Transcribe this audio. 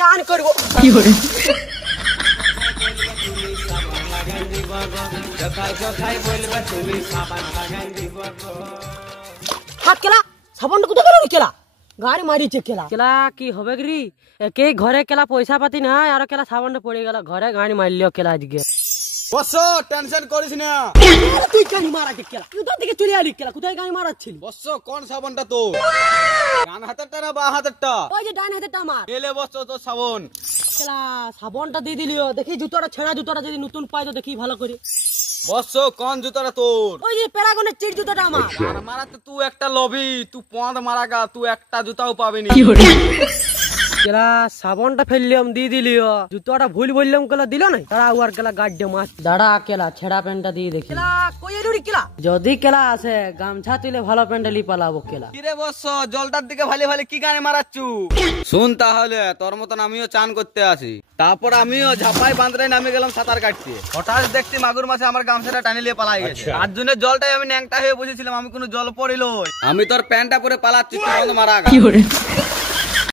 চান করবো। হাত কেলা সাবানটা কোথায় গেল কেলা? গাড়ি মারিছে কেলা। কেলা কি হবে গরি? কে ঘরে কেলা পয়সা পাতি নাই আর কেলা সাবানটা পড়ে গেল ঘরে গাড়ি মারলিও কেলা আজকে। বস টেনশন করিস না। তুই গাড়ি মারাতে কেলা? কোথা থেকে চলে আলি কেলা? কোথায় গাড়ি মারাচ্ছিলি? বস কোন সাবানটা তো? ডান হাতেরটা না বা হাতেরটা? ওই যে ডান হাতেরটা আমার। এলে বস তো সাবান। কেলা সাবানটা দিয়ে দিলিও। দেখি জুতোটা ছেঁড়া জুতোটা যদি নতুন পাই তো দেখি ভালো করে। বস কোন জুতাটা তোর? ওই যে প্যারাগনের চিট জুতোটা আমার। আর মারাতে তুই একটা লবি, তুই পঁদ মারাগা, তুই একটা জুতাও পাবিনি। কেলা সাবানটা ফেললাম দিয়ে দিলিও, জুতোটা ভুল বললাম কেলা দিল না। তারা আর কেলা গাড্ডে মাছ দাঁড়া কেলা ছেঁড়া প্যান্টটা দিয়ে দেখি। কেলা কই এলুরি কেলা? যদি কেলা আসে গামছা তুলে ভালো প্যান্টটা লি পালাবো কেলা। কিরে বস জলটার দিকে ভালে ভালে কি গানে মারাচ্ছু? শুন তাহলে তোর মতন আমিও চান করতে আসি, তারপর আমিও ঝাপাই বাঁধরায় নামে গেলাম সাঁতার কাটতে। হঠাৎ দেখছি মাগুর মাছে আমার গামছাটা টানি নিয়ে পালাই গেছে। তার জন্য জলটাই আমি ন্যাংটা হয়ে বসেছিলাম, আমি কোনো জল পড়িল। আমি তোর প্যান্টটা পরে পালাচ্ছি, তুই বন্ধ মারা।